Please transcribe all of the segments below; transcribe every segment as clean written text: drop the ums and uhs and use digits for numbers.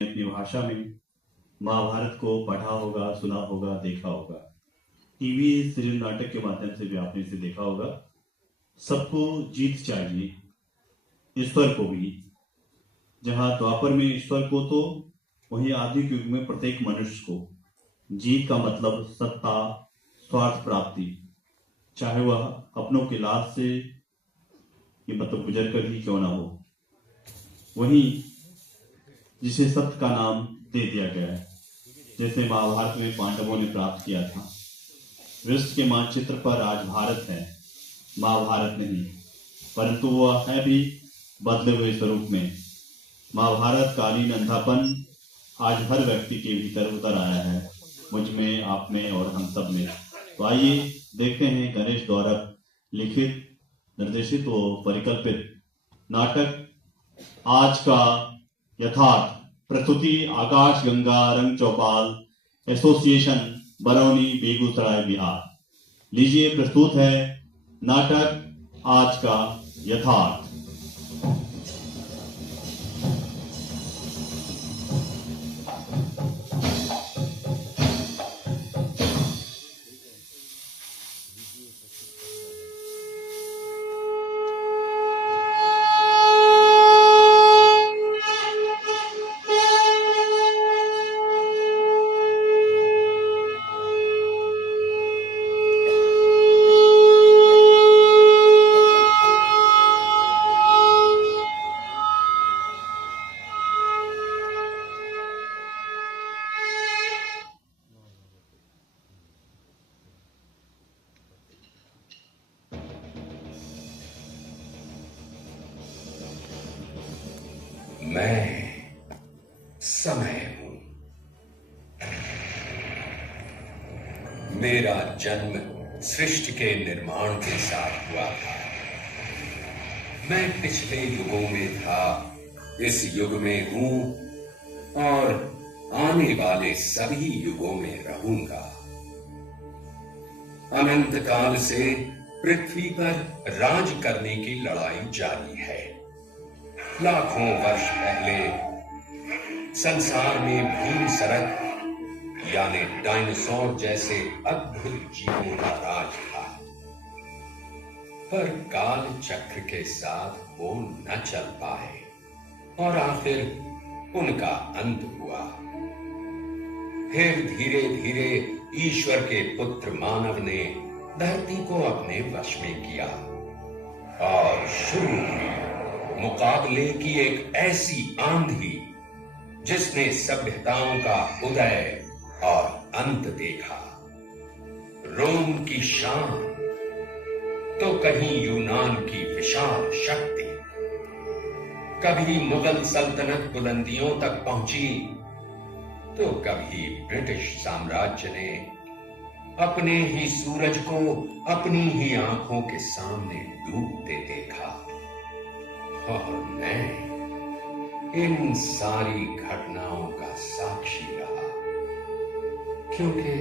अपनी भाषा में महाभारत को पढ़ा होगा, सुना होगा, देखा होगा। टीवी सीरियल नाटक के माध्यम से भी आपने इसे देखा होगा। सबको जीत चाहिए, ईश्वर को भी। जहां द्वापर में ईश्वर को तो वहीं आधुनिक युग में प्रत्येक मनुष्य को जीत का मतलब सत्ता, स्वार्थ प्राप्ति, चाहे वह अपनों के लाभ से ये मतलब गुजर कर ही क्यों ना हो। वहीं जिसे सत्य का नाम दे दिया गया है, जैसे महाभारत में पांडवों ने प्राप्त किया था। विश्व के मानचित्र पर आज भारत है, महाभारत नहीं, परंतु वह है भी बदले हुए स्वरूप में। महाभारत कालीन अंधापन आज हर व्यक्ति के भीतर उतर आया है, मुझ में, आप में और हम सब में। तो आइए देखते हैं गणेश द्वारा लिखित, निर्देशित व परिकल्पित नाटक आज का यथार्थ। प्रस्तुति आकाश गंगा रंग चौपाल एसोसिएशन, बरौनी, बेगूसराय, बिहार। लीजिए, प्रस्तुत है नाटक आज का यथार्थ। मैं समय हूं। मेरा जन्म सृष्टि के निर्माण के साथ हुआ था। मैं पिछले युगों में था, इस युग में हूं और आने वाले सभी युगों में रहूंगा। अनंत काल से पृथ्वी पर राज करने की लड़ाई जारी है। लाखों वर्ष पहले संसार में भीम सरक यानी डायनासोर जैसे अद्भुत जीवों का राज था, पर काल चक्र के साथ वो न चल पाए और आखिर उनका अंत हुआ। फिर धीरे धीरे ईश्वर के पुत्र मानव ने धरती को अपने वश में किया और शुरू हुई मुकाबले की एक ऐसी आंधी जिसने सभ्यताओं का उदय और अंत देखा। रोम की शान तो कहीं यूनान की विशाल शक्ति। कभी मुगल सल्तनत बुलंदियों तक पहुंची तो कभी ब्रिटिश साम्राज्य ने अपने ही सूरज को अपनी ही आंखों के सामने डूबते देखा। और मैं इन सारी घटनाओं का साक्षी रहा, क्योंकि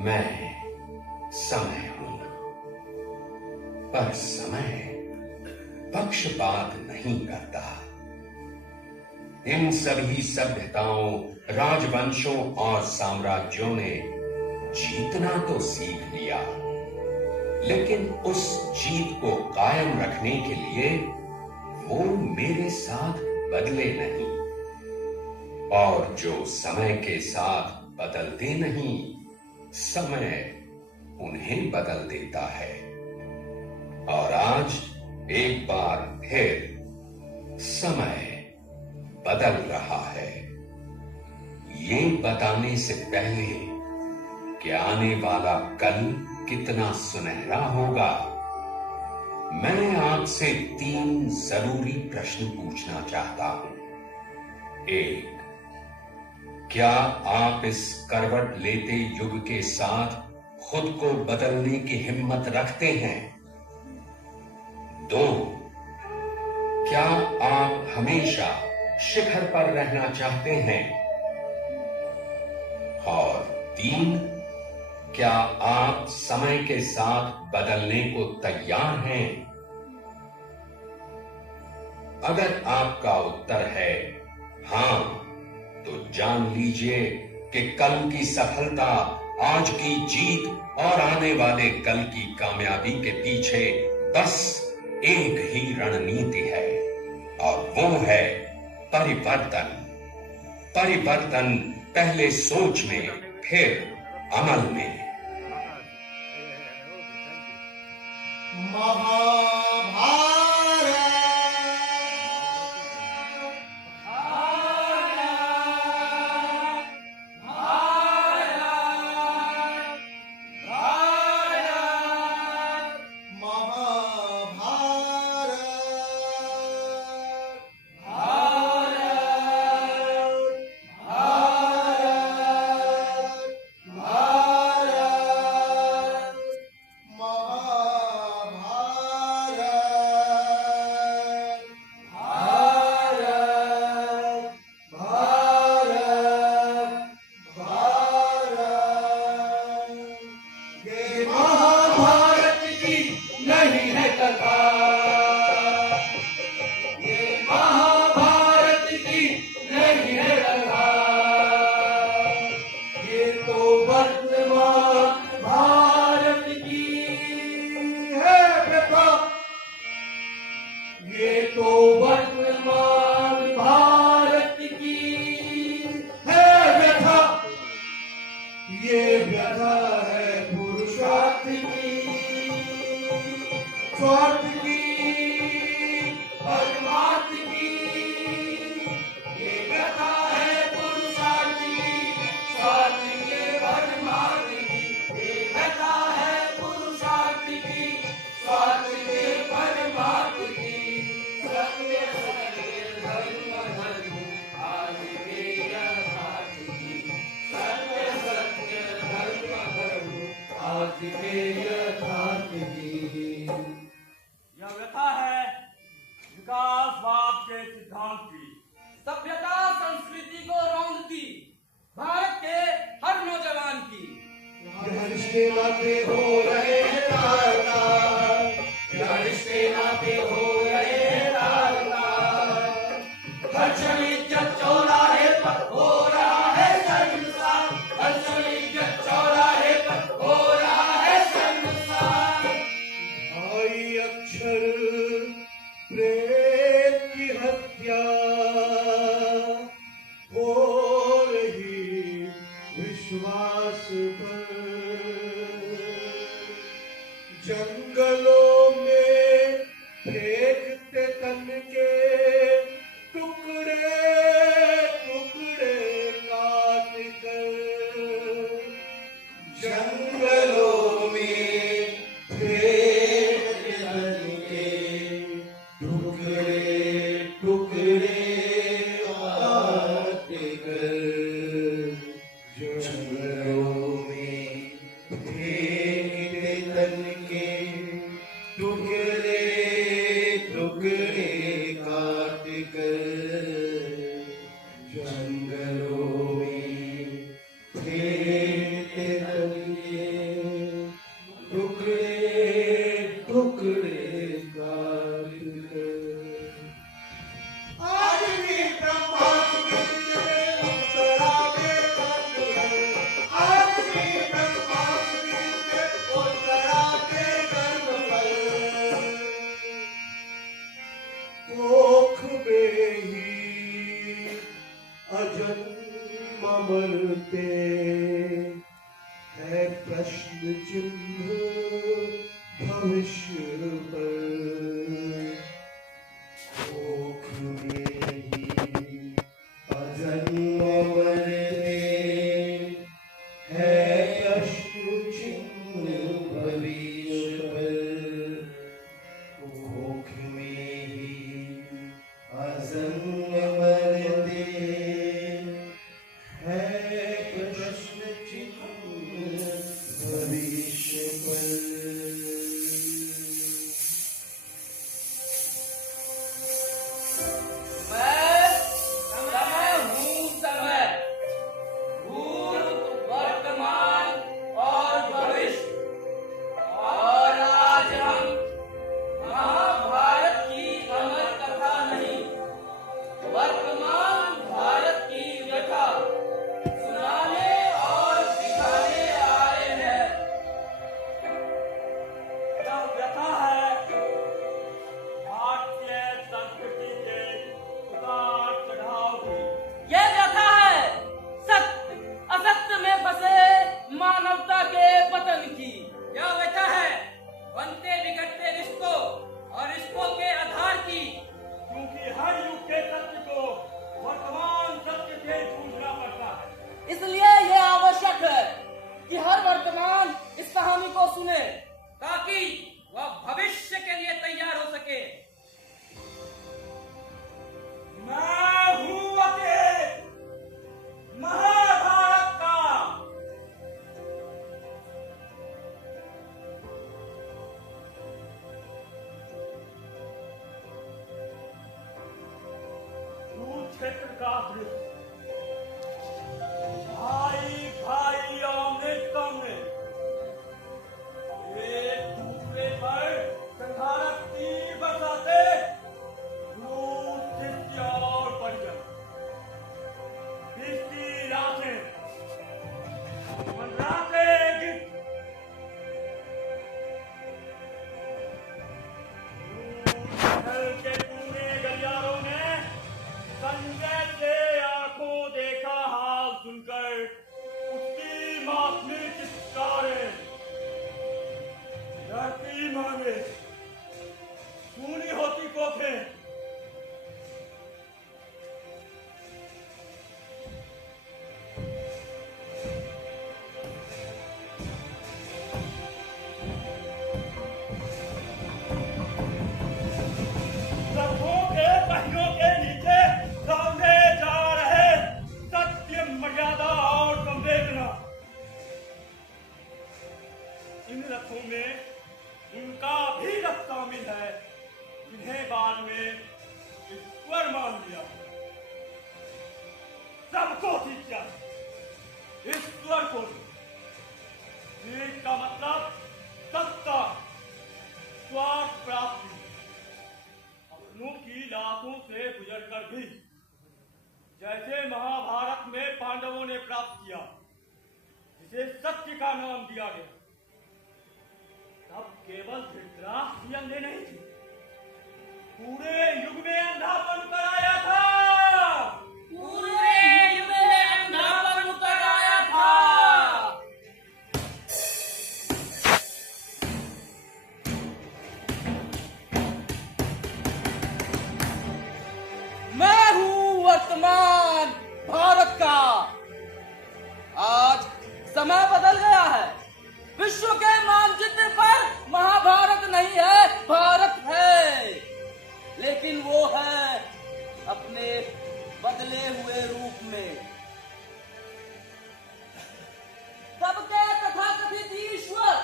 मैं समय हूं। पर समय पक्षपात नहीं करता। इन सभी सभ्यताओं, राजवंशों और साम्राज्यों ने जीतना तो सीख लिया, लेकिन उस जीत को कायम रखने के लिए वो मेरे साथ बदले नहीं। और जो समय के साथ बदलते नहीं, समय उन्हें बदल देता है। और आज एक बार फिर समय बदल रहा है। ये बताने से पहले कि आने वाला कल कितना सुनहरा होगा, मैं आपसे 3 जरूरी प्रश्न पूछना चाहता हूं। 1, क्या आप इस करवट लेते युग के साथ खुद को बदलने की हिम्मत रखते हैं? 2, क्या आप हमेशा शिखर पर रहना चाहते हैं? और 3, क्या आप समय के साथ बदलने को तैयार हैं? अगर आपका उत्तर है हां, जान लीजिए कि कल की सफलता, आज की जीत और आने वाले कल की कामयाबी के पीछे बस एक ही रणनीति है, और वो है परिवर्तन। परिवर्तन पहले सोच में, फिर अमल में। यह व्यथा है विकासवाद के सिद्धांत की। सभ्यता संस्कृति को रौंदती भारत के हर नौजवान की। रिश्ते नाते हो रहे हैं तार-तार, रिश्ते नाते हो रहे हैं तार-तार। हर क्षण इज्जत चौराहे पर हो रहा है शर्मसार, हर क्षण इज्जत चौराहे पर हो रहा है शर्मसार। आई अक्षर प्रेम की हत्या हो रही विश्वास पर। जंगलों में फेंकते तन के टुकड़े टुकड़े काट कर। जंगलों में फेंकते तन के टुकड़े टुकड़े काट कर। जंगलों में फेंकते तन के टुकड़े टुकड़े काट कर। जंगलों में फेंकते तन के टुकड़े टुकड़े काट कर। आदमी ब्रह्मांड में उतरा के कर्म कर। आदमी ब्रह्मांड में उतरा के कर्म कर। कोख में ही अजन्म मरते है प्रश्न चिन्ह भविष्य पर। कोख में ही अजन्म मरते है प्रश्न चिन्ह भविष्य पर। कोख में ही अजन्म मरते है प्रश्न चिन्ह भविष्य पर। को ठीक किया। इस स्वर को ठीक का मतलब सत्ता, स्वार्थ प्राप्ति। अपनों की लाखों से गुजरकर भी जैसे महाभारत में पांडवों ने प्राप्त किया, जिसे सत्य का नाम दिया गया, तब केवल धृतराष्ट्र ही अंधे नहीं थे, पूरे युग में अंधापन पर आया था। पूरे युग में अंधापन उतर आया था। मैं हूँ वर्तमान भारत का। आज समय बदल गया है। विश्व के मानचित्र पर महाभारत नहीं है, भारत है। लेकिन वो है अपने बदले हुए रूप में। सबके तथाकथित ईश्वर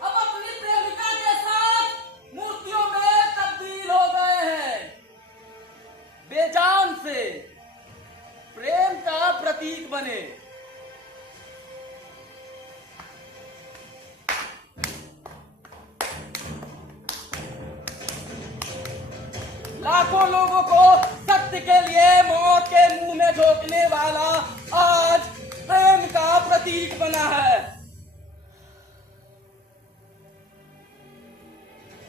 अब अपनी प्रेमिका के साथ मूर्तियों में तब्दील हो गए हैं। बेजान से प्रेम का प्रतीक बने। लाखों लोगों को सत्य के लिए मौत के मुंह में झोंकने वाला आज प्रेम का प्रतीक बना है।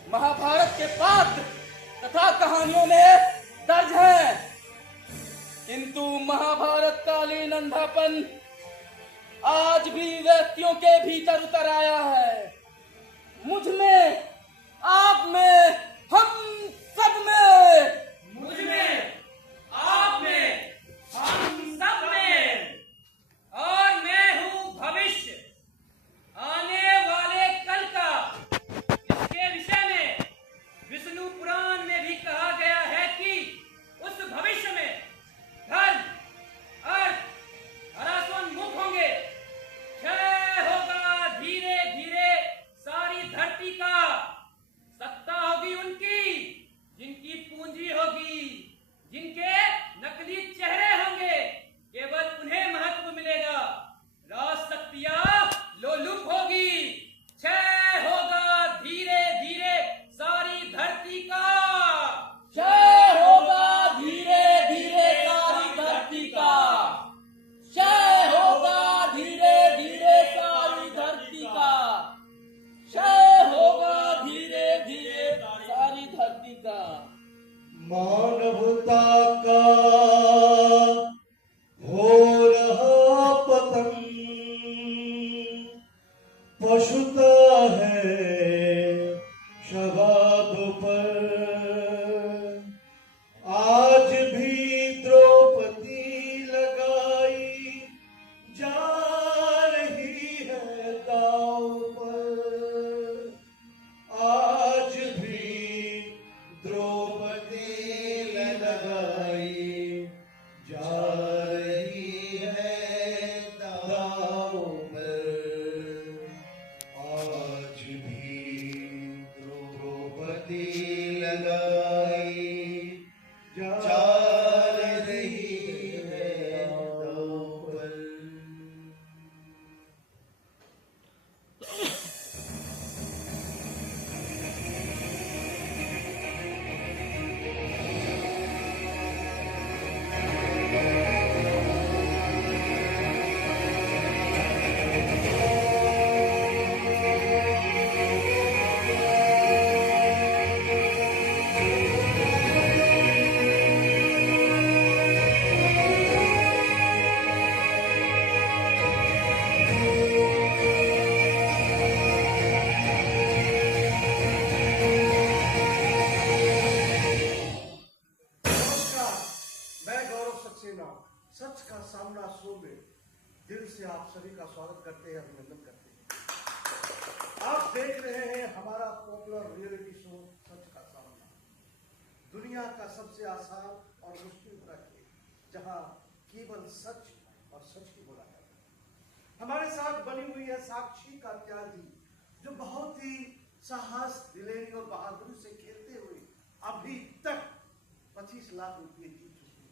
महाभारत के पात्र तथा कहानियों में दर्ज है, किंतु महाभारत कालीन अंधापन आज भी व्यक्तियों के भीतर उतर आया है। मुझ में, आप में, हम सब में। मुझ में, आप में, हम सब में। और मैं हूँ भविष्य, आने वाले कल का, जिसके विषय में विष्णु पुराण में भी कहा गया है कि उस भविष्य में धर्म, अर्थ, हरासोन्मुख होंगे। क्षय होगा धीरे धीरे सारी धरती का। सत्ता होगी उनकी जिनकी पूंजी होगी, जिनके नकली चेहरे होंगे, केवल उन्हें महत्व मिलेगा। राज शक्तियां लोलुप होगी। क्षय होगा धीरे धीरे सारी धरती का। क्षय होगा धीरे धीरे सारी धरती का। क्षय होगा धीरे धीरे सारी धरती का। क्षय होगा धीरे धीरे सारी धरती का। मानवता का हो रहा पतन, पशुता है शगादों पर। आज भी द्रौपदी लगाई जा रही है दांव पर। आज भी द्रौपदी लगाई जा रही है दांव पर। आज भी द्रौपदी लगाई जा रही है दांव पर। सच का सामना शो में दिल से आप सभी का स्वागत करते हैं, अभिनंदन करते हैं। आप देख रहे हैं हमारा पॉपुलर रियलिटी शो सच का सामना, दुनिया का सबसे आसान और मुश्किल भरा खेल, जहां केवल सच और सच ही बोला जाता है। हमारे साथ बनी हुई है साक्षी कात्याल जी, जो बहुत ही साहस, दिलेरी और बहादुरी से खेलते हुए अभी तक 25 लाख रुपए जीत चुकी है।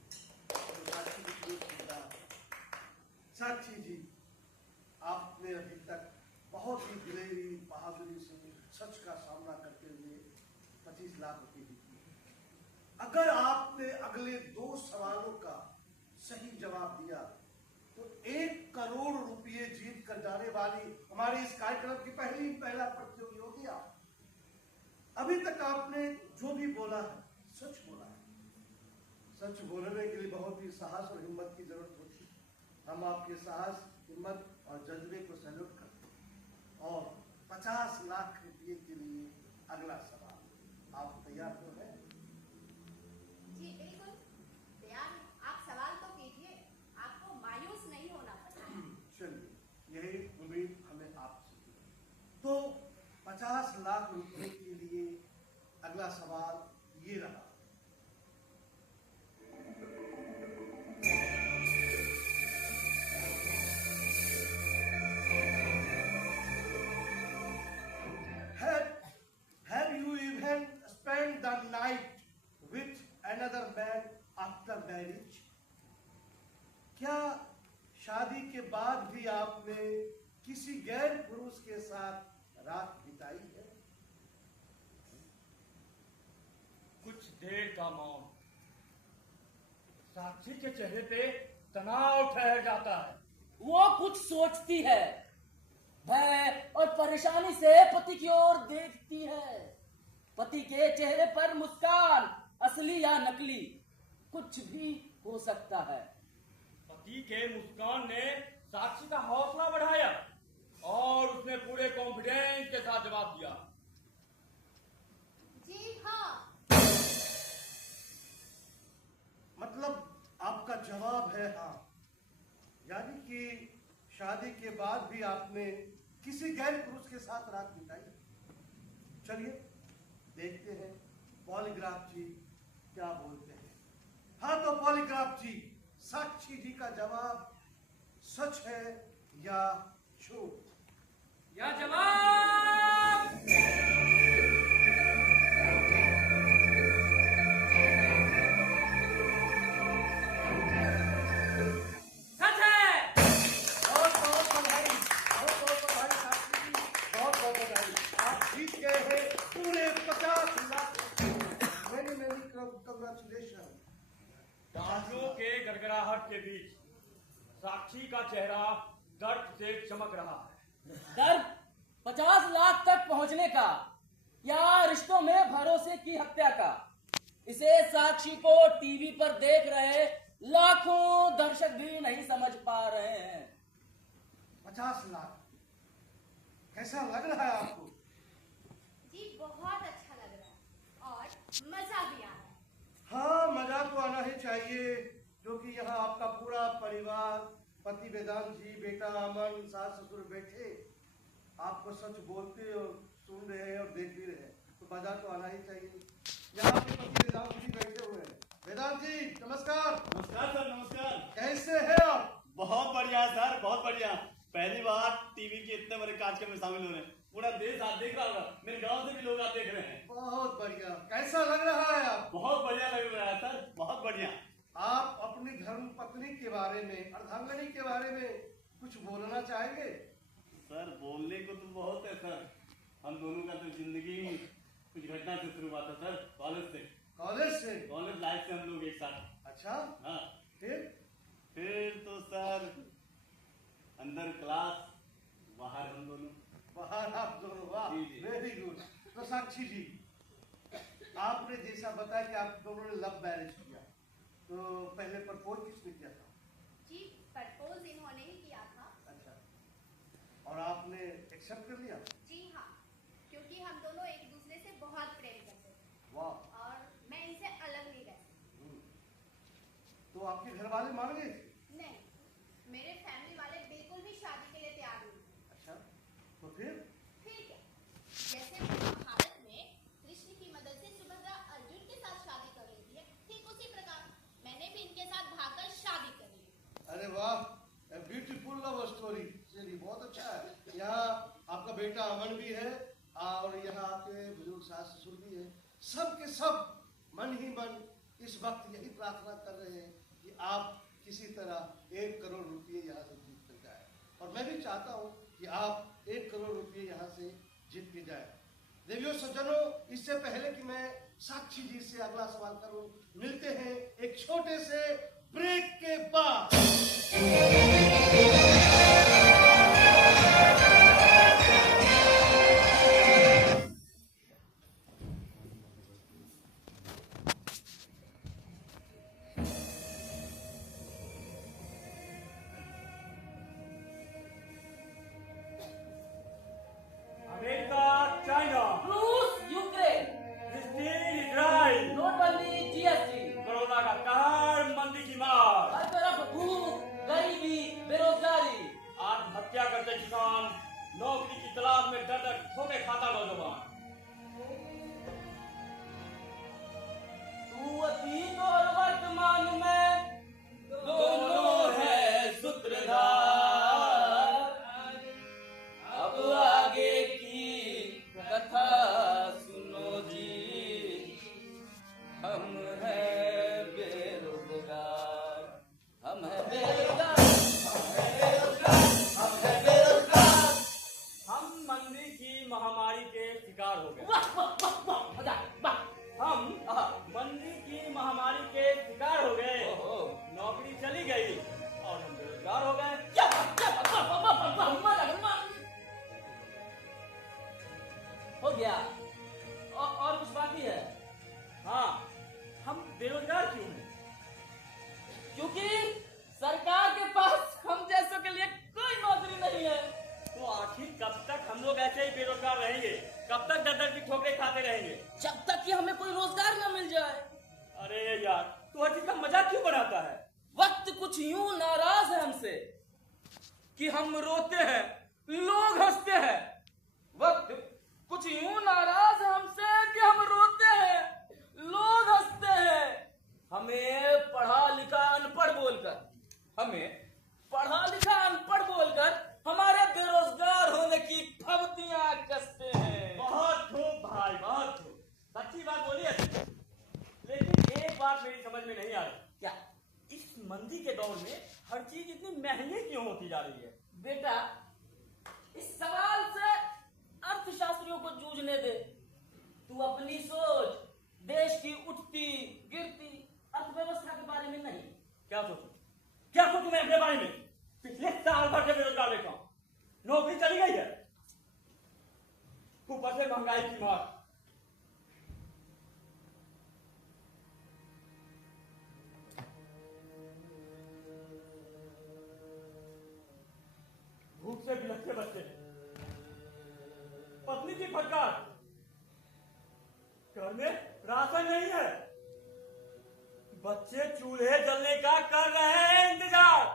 25 लाख रुपए जीते। अगर आपने अगले 2 सवालों का सही जवाब दिया तो 1 करोड़ रुपए जीत कर जाने वाली हमारे इस कार्यक्रम की पहला प्रतियोगी हो गया। अभी तक आपने जो भी बोला है सच बोला है। सच बोलने के लिए बहुत ही साहस और हिम्मत की जरूरत होती है। हम आपके साहस, हिम्मत और जज्बे को सैल्यूट करते हैं। और 50 लाख रुपए के लिए अगला सवाल। आप तैयार तो हैं? जी बिल्कुल तैयार है। आप सवाल तो कीजिए, आपको मायूस नहीं होना पड़ता। चलिए, यही उम्मीद हमें आपसे थी। तो 50 लाख रुपए के लिए अगला सवाल ये रहा। Have you even spent the night with another man after marriage? क्या शादी के बाद भी आपने किसी गैर पुरुष के साथ रात बिताई है? कुछ देर का मौन। साक्षी के चेहरे पे तनाव ठहर जाता है। वो कुछ सोचती है, भय और परेशानी से पति की ओर देखती है। पति के चेहरे पर मुस्कान असली या नकली कुछ भी हो सकता है। पति के मुस्कान ने साक्षी का हौसला बढ़ाया और उसने पूरे कॉन्फिडेंस के साथ जवाब दिया। जी हाँ। मतलब आपका जवाब है हाँ। यानी कि शादी के बाद भी आपने किसी गैर पुरुष के साथ रात बिताई। चलिए देखते हैं पॉलीग्राफ जी क्या बोलते हैं। हाँ तो पॉलीग्राफ जी, साक्षी जी का जवाब सच है या झूठ? या जवाब सच है। बहुत बहुत बधाई, बहुत बहुत बधाई साक्षी जी, बहुत बहुत बधाई। आप जीत गए हैं पूरे 50 लाख। Many congratulation. तालियों के गड़गड़ाहट के बीच साक्षी का चेहरा दर्द से चमक रहा है। दर्द 50 लाख तक पहुंचने का या रिश्तों में भरोसे की हत्या का। इसे साक्षी को टीवी पर देख रहे लाखों दर्शक भी नहीं समझ पा रहे हैं। 50 लाख कैसा लग रहा है आपको? जी बहुत अच्छा लग रहा है और मजा भी आ रहा है। हाँ, मजा तो आना ही चाहिए क्योंकि यहाँ आपका पूरा परिवार, पति वेदांत जी, बेटा अमन, सास ससुर बैठे आपको सच बोलते और सुन रहे हैं और देख भी रहे हैं, तो मजा तो आना ही चाहिए। यहाँ पे पति वेदांत जी बैठे हुए हैं। वेदांत जी नमस्कार। नमस्कार सर, नमस्कार। कैसे हैं आप? बहुत बढ़िया सर, बहुत बढ़िया। पहली बार टीवी के इतने बड़े कार्यक्रम में शामिल हो रहे हैं। पूरा देश आप देख रहा होगा, मेरे गांव से भी लोग आप देख रहे हैं। बहुत बढ़िया। कैसा लग रहा है आप? बहुत बढ़िया लग रहा है सर, बहुत बढ़िया। आप अपनी धर्म पत्नी के बारे में, अर्धांगिनी के बारे में कुछ बोलना चाहेंगे? सर बोलने को तो बहुत है सर। हम दोनों का तो जिंदगी कुछ घटना से शुरू हुआ था सर, कॉलेज से। कॉलेज लाइफ से हम लोग एक साथ। अच्छा, हाँ, फिर तो सर अंदर क्लास, बाहर हम दोनों। बाहर आप दोनों, वाह, जी, जी। Very good. तो साक्षी जी, आपने जैसा बताया कि आप दोनों ने लव मैरिज किया, तो पहले प्रपोज किसने किया था? जी प्रपोज इन्होंने ही किया था। अच्छा, और आपने एक्सेप्ट कर लिया? जी हाँ, क्योंकि हम दोनों एक दूसरे से बहुत प्रेम करते थे वाह। और मैं इनसे अलग नहीं रह सकती। तो आपके घर वाले मान गए थे? नहीं, मेरे फैमिली वाले बिल्कुल भी शादी के लिए तैयार नहीं थे। अच्छा, तो फिर क्या, जैसे महाभारत में कृष्ण की मदद से सुभद्रा अर्जुन के साथ शादी कर लेती है, ठीक उसी प्रकार मैंने भी इनके साथ भागकर शादी कर ली। अरे वाह, ब्यूटीफुल लव स्टोरी। चलिए बहुत अच्छा है। यहाँ आपका बेटा अमन भी है और यहाँ आपके बुजुर्ग सास ससुर भी है। सब के सब मन ही मन इस वक्त यही प्रार्थना कर रहे हैं कि आप किसी तरह 1 करोड़ रुपये यहाँ से जीत कर जाए। और मैं भी चाहता हूँ कि आप 1 करोड़ रुपये यहाँ से जीत के जाए। देवियों सज्जनों, इससे पहले कि मैं साक्षी जी से अगला सवाल करूं, मिलते हैं एक छोटे से ब्रेक के बाद। अमेरिका, चाइना, रूस, यूक्रेन, फिलिस्तीन, इजराइल, नोटबंदी, जीएसटी, कोरोना का कहर, मंदी की मार, हर तरफ भूख, गरीबी, बेरोजगारी, आत्महत्या करते किसान, नौकरी की तलाश में डर डर ठोके खाता नौजवान। तू अतीत और वर्तमान में दोनों है सूत्रधार। अब आगे की कथा सुनो जी, हम हैं बेरोजगार, हम हैं बेरोजगार, हम हैं बेरोजगार, हम हैं बेरोजगार। हम मंदी की महामारी के शिकार हो गए। वाह वाह वाह वाह, मजा वाह। हम मंदी की महामारी के शिकार हो गए। ओहो। नौकरी चली गई और हम बेरोजगार हो गए। क्या क्या वाह वाह वाह वाह, मजा हो गया। और कुछ बाकी है? हाँ, हम बेरोजगार क्यों हैं? क्योंकि सरकार के पास हम जैसों के लिए कोई नौकरी नहीं है। तो आखिर कब तक हम लोग ऐसे ही बेरोजगार रहेंगे? कब तक दर दर की ठोकरें खाते रहेंगे? जब तक कि हमें कोई रोजगार न मिल जाए। अरे यार, तू हर चीज का मजाक क्यों बनाता है? वक्त कुछ यूं नाराज है हमसे कि हम रोते हैं, लोग हंसते हैं। वक्त कुछ यूं नाराज है हमसे कि हम रोते हैं, लोग हंसते हैं। हमें पढ़ा लिखा अनपढ़ बोलकर, हमारे बेरोजगार होने की फब्तियां कसते हैं। बहुत खूब भाई, बहुत खूब, सच्ची बात बोली है। लेकिन एक बात मेरी समझ में नहीं आ रही। क्या? इस मंदी के दौर में हर चीज इतनी महंगी क्यों होती जा रही है? बेटा, इस सवाल से अर्थशास्त्रियों को जूझने दे। तू अपनी सोच देश की उठती गिरती अर्थव्यवस्था के बारे में नहीं। क्या सोचूं मैं अपने बारे में? पिछले साल भर से बेरोजगार बैठा हूं, नौकरी चली गई है, ऊपर से महंगाई की मार। भूख से बिलखते बच्चे, पत्नी की फटकार, घर में राशन नहीं है, बच्चे चूल्हे जलने का कर रहे हैं इंतजार।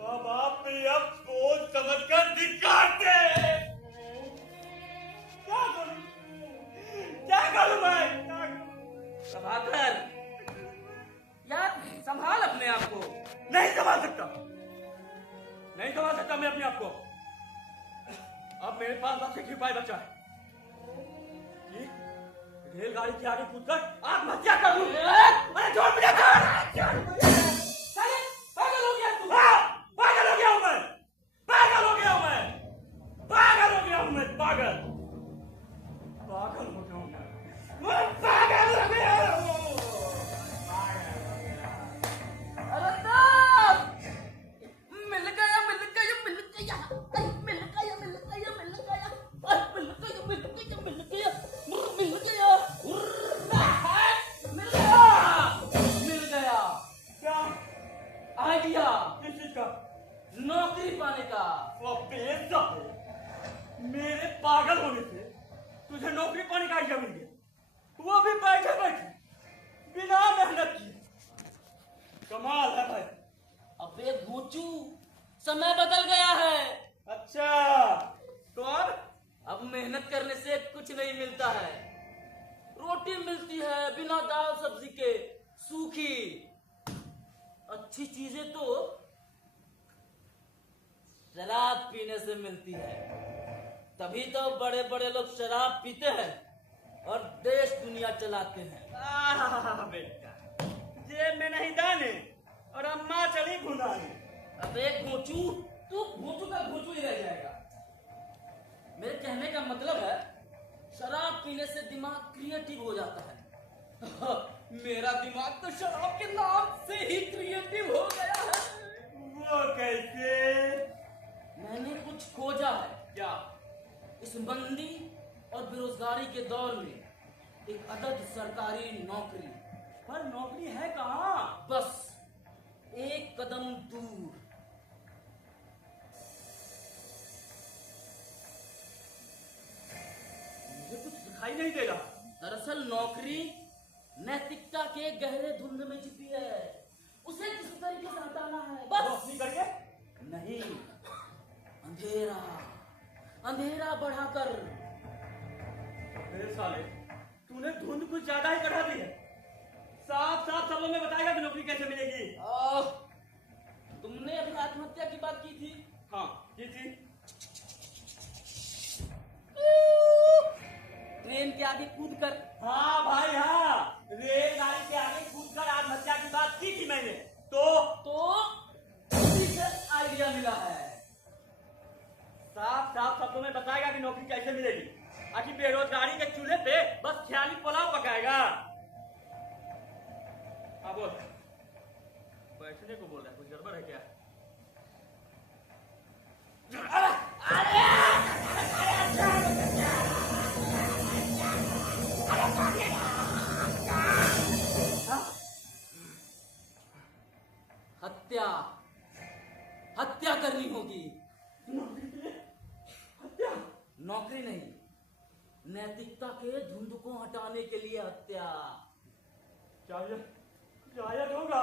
माँ बाप भी अब सोच समझकर धिक्कारते हैं। क्या करूं मैं? प्रभाकर, यार संभाल अपने आप को। नहीं संभाल सकता मैं अपने आप को। अब मेरे पास बस एक ही उपाय बचा है कि रेलगाड़ी के आगे कूदकर आत्महत्या कर लूं। अरे छोड़ मुझे, साले, पागल हो गया तू? पागल हो गया हूं मैं, पागल हो गया हूं मैं, पागल हो गया हूं मैं, पागल हो गया हूं मैं पागल हो गया हूं। अरे दास! मिल गया, मिल गया, मिल गया, अरे मिल गया, मिल गया, मिल गया, अरे मिल गया, मिल गया, मिल गया, मिल गया, मिल गया, मिल गया। क्या? आइडिया, किस चीज का? नौकरी पाने का। वो बेइज्जत है। मेरे पागल होने से तुझे नौकरी पाने का आइडिया मिल गया, वो भी बैठे बैठे बिना मेहनत किए। कमाल है भाई। अबे भूचू, समय बदल गया है। अच्छा, तो अब मेहनत करने से कुछ नहीं मिलता है। रोटी मिलती है बिना दाल सब्जी के, सूखी। अच्छी चीजें तो शराब पीने से मिलती है। तभी तो बड़े बड़े लोग शराब पीते हैं और देश दुनिया चलाते हैं। बेटा, जेब में नहीं दाने और अम्मा चली घुमाने। अबे घोंचू, तू घोंचू का घोंचू ही रह जाएगा। मेरे कहने का मतलब है शराब पीने से दिमाग क्रिएटिव हो जाता है। मेरा दिमाग तो शराब के नाम से ही क्रिएटिव हो गया है। वो कैसे? मैंने कुछ खोजा है। क्या? इस मंदी और बेरोजगारी के दौर में एक अदद सरकारी नौकरी, पर नौकरी है कहाँ? बस एक कदम दूर। मुझे कुछ दिखाई नहीं दे रहा। दरअसल नौकरी नैतिकता के गहरे धुंध में छिपी है, उसे किसी तरीके से हटाना है बस। रोशनी करके? नहीं, अंधेरा अंधेरा बढ़ाकर। मेरे साले, तूने धुंध कुछ ज्यादा ही बढ़ा दी है। साफ साफ शब्दों में बताएगा कि नौकरी कैसे मिलेगी? तुमने अपनी आत्महत्या की बात की थी। हाँ की थी। ट्रेन के आगे कूद कर। हाँ भाई हाँ, रेलगाड़ी के आगे कूदकर आत्महत्या की बात की थी मैंने। तो उसी से आइडिया मिला है। साफ साफ शब्दों में बताएगा कि नौकरी कैसे मिलेगी। आखिर बेरोजगारी के चूल्हे पे बस ख्याली पुलाव पकाएगा। हाँ बोल, बैठने को बोल रहा है, कुछ गड़बड़ है क्या? हत्या हत्या करनी होगी। हत्या? नौकरी नहीं, नैतिकता के धुंध को हटाने के लिए हत्या। जायज होगा।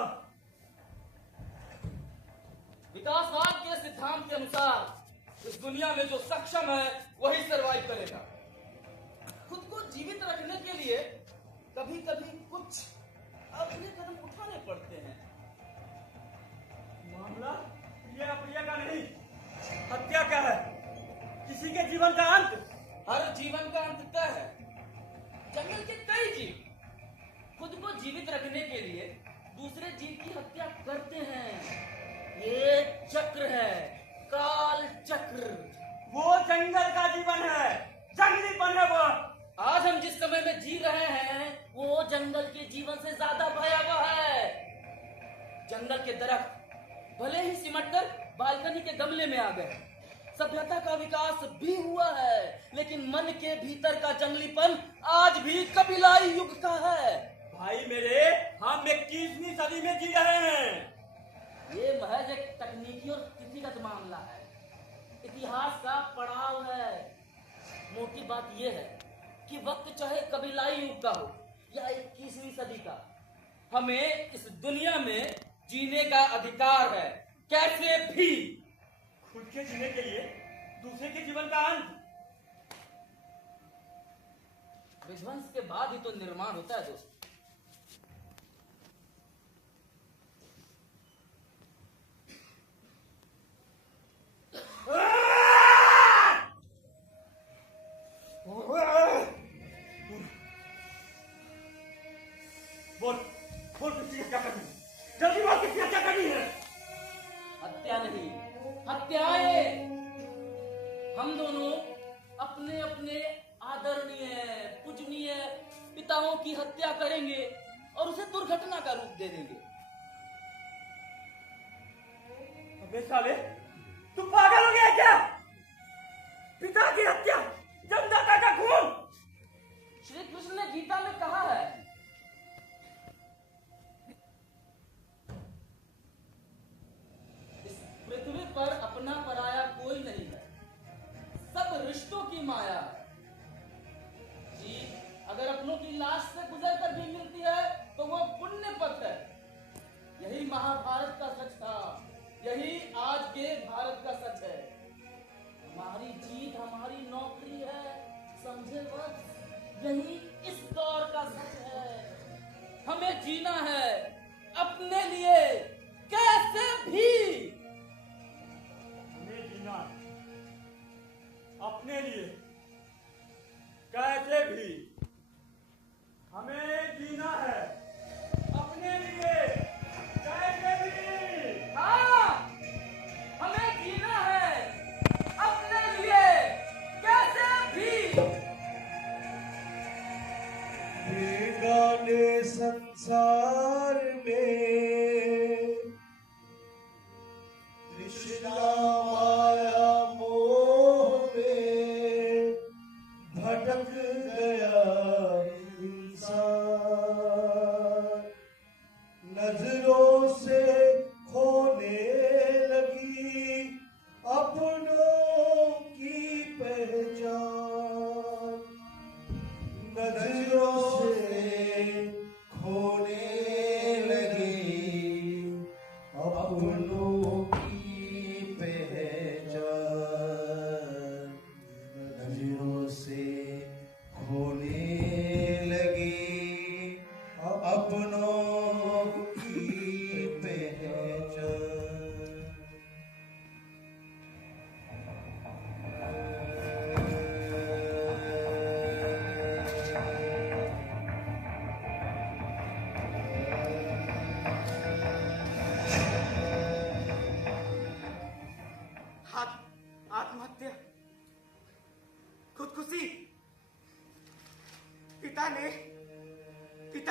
विकासवाद के सिद्धांत के अनुसार इस दुनिया में जो सक्षम है वही सरवाइव करेगा। खुद को जीवित रखने के लिए कभी कभी कुछ अपने कदम उठाने पड़ते हैं। मामला प्रिया प्रिया का नहीं, हत्या का है। किसी के जीवन का अंत। हर जीवन का अंत तय है। जंगल के कई जीव खुद को जीवित रखने के लिए दूसरे जीव की हत्या करते हैं। ये चक्र है, काल चक्र। वो जंगल का जीवन है, जंगलीपन है वो। आज हम जिस समय में जी रहे हैं वो जंगल के जीवन से ज्यादा भयावह है। जंगल के दरख्त भले ही सिमटकर बालकनी के गमले में आ गए, सभ्यता का विकास भी हुआ है, लेकिन मन के भीतर का जंगलीपन आज भी कबीलाई युग का है। भाई मेरे, हम 21वीं सदी में जी रहे हैं। ये महज एक तकनीकी और तिथिगत मामला है, इतिहास का पड़ाव है। मोटी बात यह है कि वक्त चाहे कबीलाई युग का हो या 21वीं सदी का, हमें इस दुनिया में जीने का अधिकार है, कैसे भी। खुद के जीने के लिए दूसरे के जीवन का अंत। विध्वंस के बाद ही तो निर्माण होता है दोस्त। बोल बोल, किसी क्या करनी है? जल्दी बोल, किसी क्या करनी है? हत्या नहीं, हत्याएं। हम दोनों अपने अपने आदरणीय पूजनीय पिताओं की हत्या करेंगे और उसे दुर्घटना का रूप दे देंगे। अबे साले, तू पागल हो गया क्या? पिता की हत्या, जन्मदाता का खून। श्री कृष्ण ने गीता में कहा है, इस पृथ्वी पर अपना पराया कोई नहीं है, सब रिश्तों की माया है। जी, अगर अपनों की लाश से गुजरकर भी मिलती है तो वो पुण्य पथ है। यही महाभारत का सच था, यही आज के भारत का सच है। हमारी जीत हमारी नौकरी है, समझे बस। यही इस दौर का सच है। हमें जीना है अपने लिए, कैसे भी। हमें जीना है अपने लिए, कैसे भी। हमें जीना है अपने लिए, कैसे भी। हाँ, ये गाने संसार में तृष्णा माया मोह में भटक गया इंसान, नजरों से खोने लगी अपनों की पहचान, नजरों से खोने लगी अपनों की पहचान, नजरों से खोने लगी अपनों की पहचान। आत्महत्या, खुदकुशी। पिता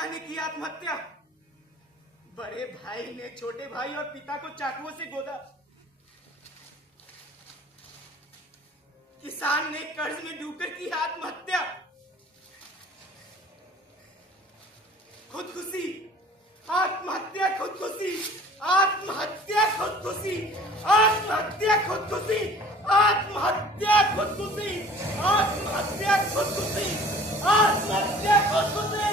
ने की आत्महत्या। बड़े भाई ने छोटे भाई और पिता को चाकुओं से गोदा। किसान ने कर्ज में डूबकर की आत्महत्या। खुदकुशी, आत्महत्या, खुदकुशी, आत्महत्या, खुदकुशी, आत्महत्या, खुदकुशी, आत्महत्या, खुदकुशी, आत्महत्या, खुदकुशी, आत्महत्या, खुदकुशी।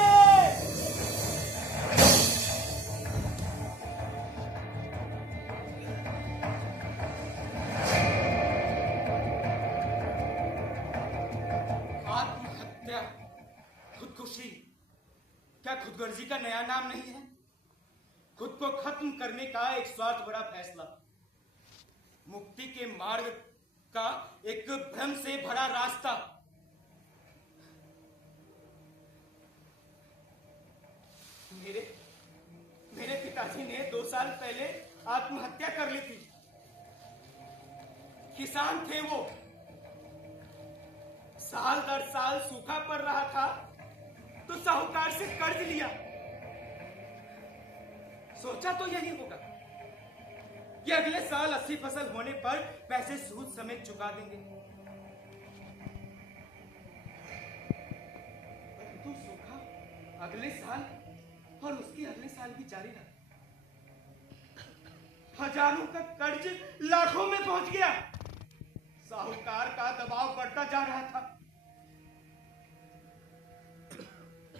आत्महत्या, खुदकुशी क्या खुदगर्जी का नया नाम नहीं है? खुद को खत्म करने का एक स्वार्थ बड़ा फैसला, मुक्ति के मार्ग का एक भ्रम से भरा रास्ता। मेरे पिताजी ने 2 साल पहले आत्महत्या कर ली थी। किसान थे वो, साल दर साल सूखा पड़ रहा था तो साहूकार से कर्ज लिया। सोचा तो यही होगा कि अगले साल 80 फसल होने पर पैसे सूद समेत चुका देंगे, परंतु सूखा अगले साल और उसके अगले साल भी जारी रहा। हजारों का कर्ज लाखों में पहुंच गया। साहूकार का दबाव बढ़ता जा रहा था।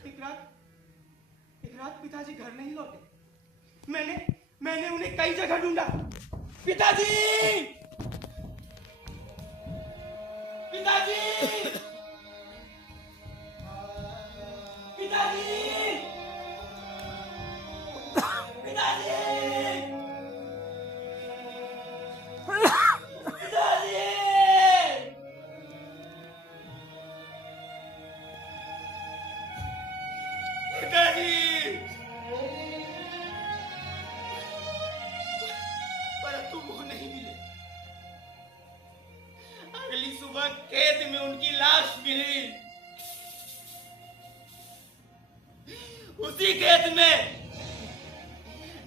एक रात पिताजी घर नहीं लौटे। मैंने उन्हें कई जगह ढूंढा। पिताजी, पिताजी, पिताजी, पिताजी, परंतु वो नहीं मिले। अगली सुबह खेत में उनकी लाश मिली, उसी खेत में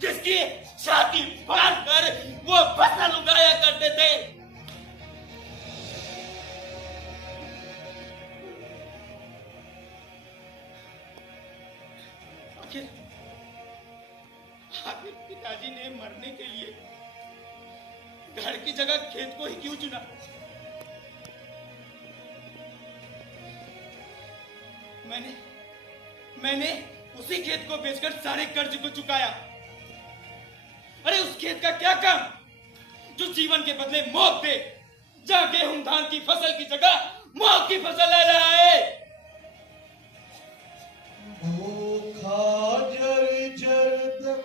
जिसकी छाती फाड़ कर वो फसल उगाया करते थे। आखिर पिताजी ने मरने के लिए घर की जगह खेत को ही क्यों चुना? मैंने उसी खेत को बेचकर सारे कर्ज को चुकाया। अरे उस खेत का क्या काम जो जीवन के बदले मौत दे, जहां गेहूं धान की फसल की जगह मौत की फसल ले रहा है। भूखा जर्जर तक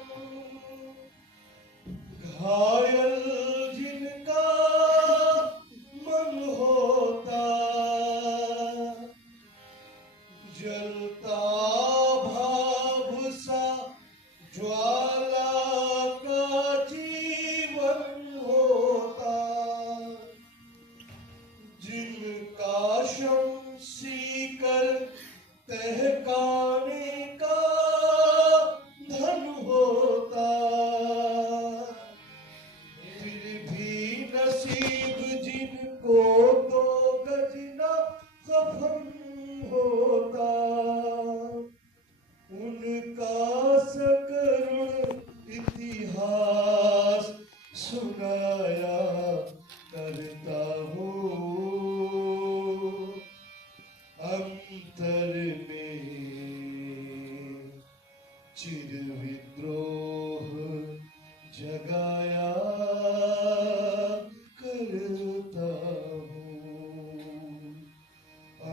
घायल जिनका मन होता, जलता भाव सा ज्वाला का जीवन होता, जिनका शमसी कर तहकाने चिर विद्रोह जगाया करता हूँ,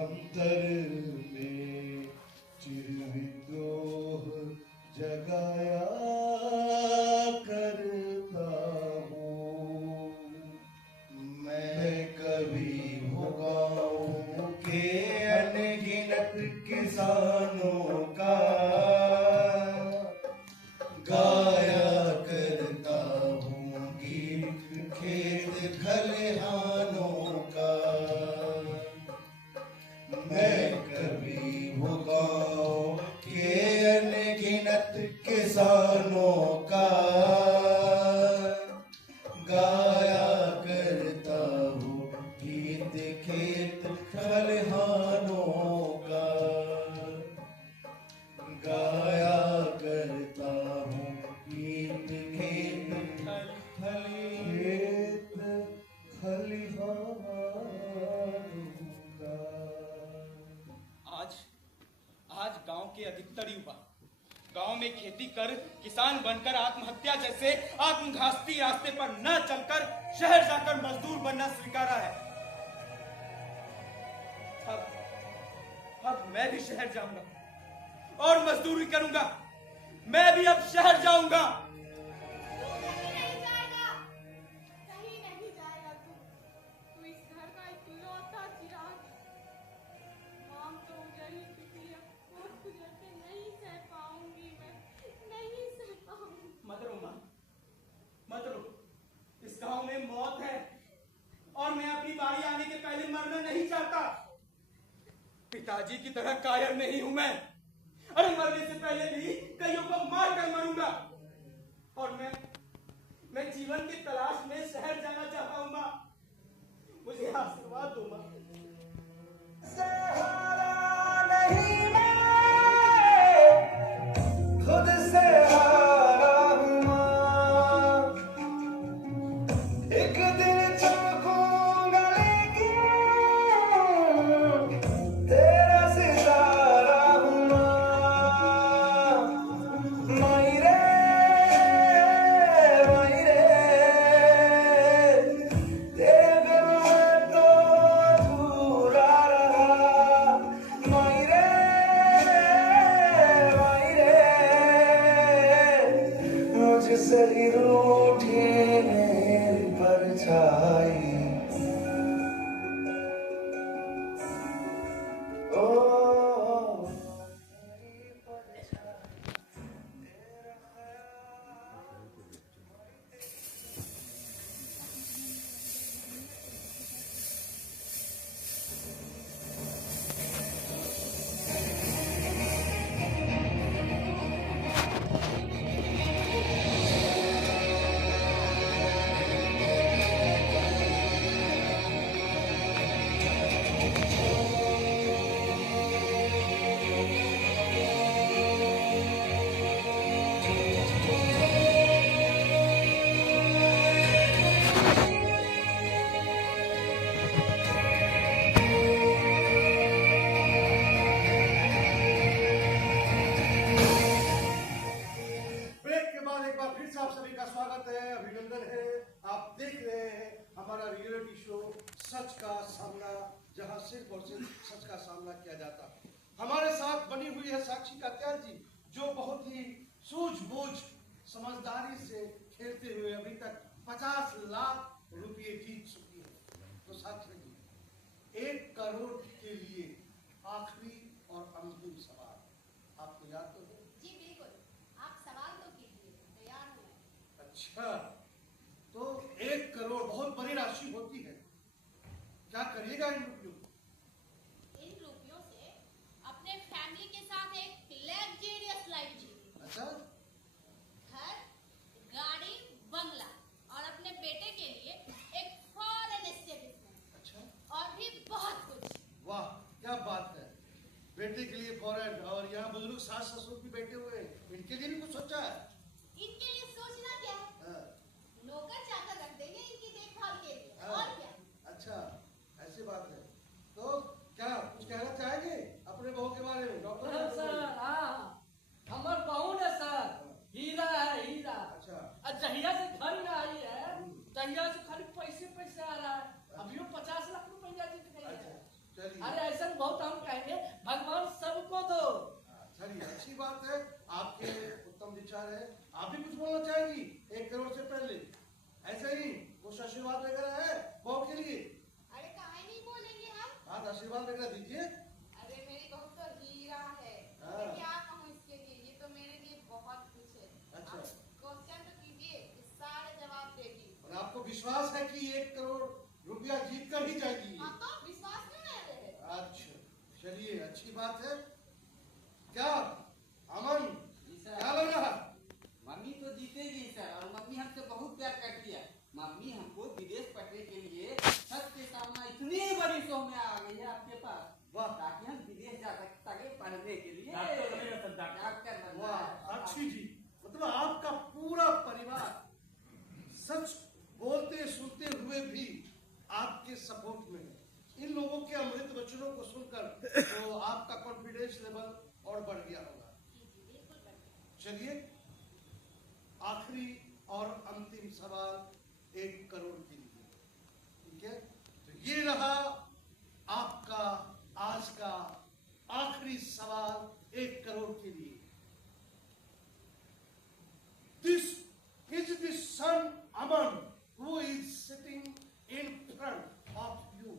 अंतर में चिर विद्रोह जगाया करता हूँ। मैं कभी भोगाऊं के अनगिनत किसानों का गाया करता हूँ गीत खेत खलिहानों का। मैं कभी भोगाऊं के अनगिनत किसानों का गाया करता हूँ गीत खेत खलिहानों का। गाया करता हूँ गीत खेत खलिहानों का। आज गांव के अधिकतर युवा गांव में खेती कर किसान बनकर आत्महत्या जैसे आत्मघाती रास्ते पर न चलकर शहर जाकर मजदूर बनना स्वीकारा है। अब मैं भी शहर जाऊंगा और मजदूरी करूंगा। मैं भी अब शहर जाऊंगा। कहीं नहीं जाएगा, कहीं नहीं जाएगा तू इस घर का इकलौता चिराग। माम तो उजड़ी चुकी है और गुजरते नहीं सह पाऊंगी मैं, नहीं सह पाऊंगी। मत रो मां, मत रो। इस गांव में मौत है और मैं अपनी बारी आने के पहले मरना नहीं चाहता। पिताजी की तरह कायर नहीं हूं मैं। अरे मरने से पहले भी कईयों को मार कर मरूंगा। और मैं जीवन की तलाश में शहर जाना चाहता हूं मां। मुझे आशीर्वाद दो मां। सहारा नहीं मैं, खुद से हारा हूँ माँ। एक दिन चमकूंगा लेकिन तेरा सितारा हूँ माँ। मायरे मायरे तेरे बिना मैं तो अधूरा रहा। मायरे मायरे मुझसे ही रूठी मेरी परछाई। ओ मेरी परछाई तेरा ख्याल। ब्रेक के बाद एक बार फिर से आप सभी का स्वागत है, अभिनंदन है। आप देख रहे हैं हमारा रियलिटी शो सच का सामना, जहां सिर्फ और सिर्फ सच का सामना किया जाता है। हमारे साथ बनी हुई है साक्षी कात्याल जी, जो बहुत ही सूझबूझ समझदारी से खेलते हुए अभी तक 50 लाख रुपए जीत चुकी है। तो साक्षी जी, 1 करोड़ के लिए आखिरी और अंतिम सवाल आपको याद तो है? जी बिल्कुल, आप सवाल तो कीजिए, तैयार हूँ मैं। अच्छा, तो 1 करोड़ बहुत बड़ी राशि होती है। क्या करिएगा इन रुपयों को? इन रुपयों से अपने फैमिली के साथ एक लग्जरियस लाइफ जीनी। अच्छा, घर, गाड़ी, बंगला और अपने बेटे के लिए एक फॉरेन एस्टेब्लिशमेंट अच्छा, और भी बहुत कुछ। वाह क्या बात है। बेटे के लिए फॉरेन और यहाँ बुजुर्ग सास ससुर भी बैठे हुए हैं, इनके लिए भी कुछ सोचा है? इनके लिए सोचना क्या है, हाँ, नौकर चाकर रख देंगे इनकी देखभाल के लिए, हाँ, और क्या। अच्छा ऐसी बात है। तो क्या कुछ कहना चाहेंगे अपने बहू के बारे में डॉक्टर? सर हाँ, हमर बहू ने डॉक्टर वाह साक्षी जी, मतलब आपका पूरा परिवार सच बोलते सुनते हुए भी आपके सपोर्ट में है। इन लोगों के अमृत वचनों को सुनकर तो आपका कॉन्फिडेंस लेवल और बढ़ गया होगा। चलिए आखिरी और अंतिम सवाल 1 करोड़ के लिए, ठीक है? तो ये रहा आपका आज का आखिरी सवाल 1 करोड़ के लिए। This is the son Aman who is sitting in front of you,